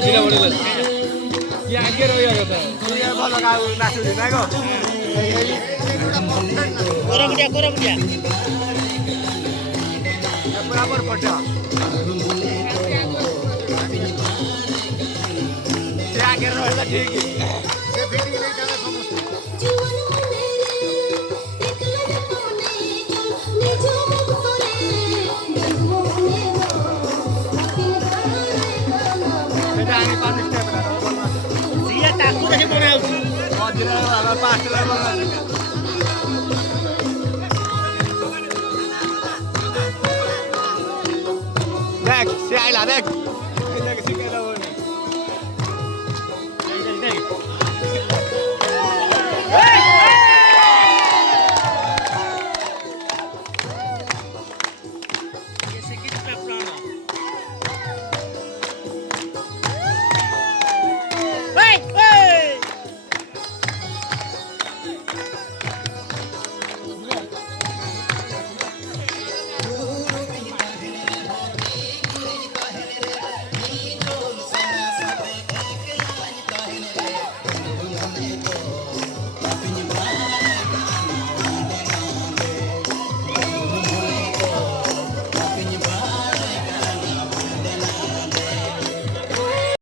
ମଝିରେ ବଢିଲେ କିଏ ଆଗେ ରହିବା କଥା ଭଲ ନାଚୁଛି ନାଇଁ କଣ କୋରମୁଟିଆ ବରାବର ପଟ ସେ ଆଗେ ରହିଲା ଠିକ ସେ ଫିଟିଂ ନେଇ ଯାবে ସମସ୍ତେ ସେଟା ଆଣି ପାଣି ଷ୍ଟେପ ରେ ସିଏ ତାକୁ ଦେଖି ବଣା ହଉଛି ମଝିରେ ବାବା ପାଷ୍ଟ ରେ দেখ সে আইলা দেখ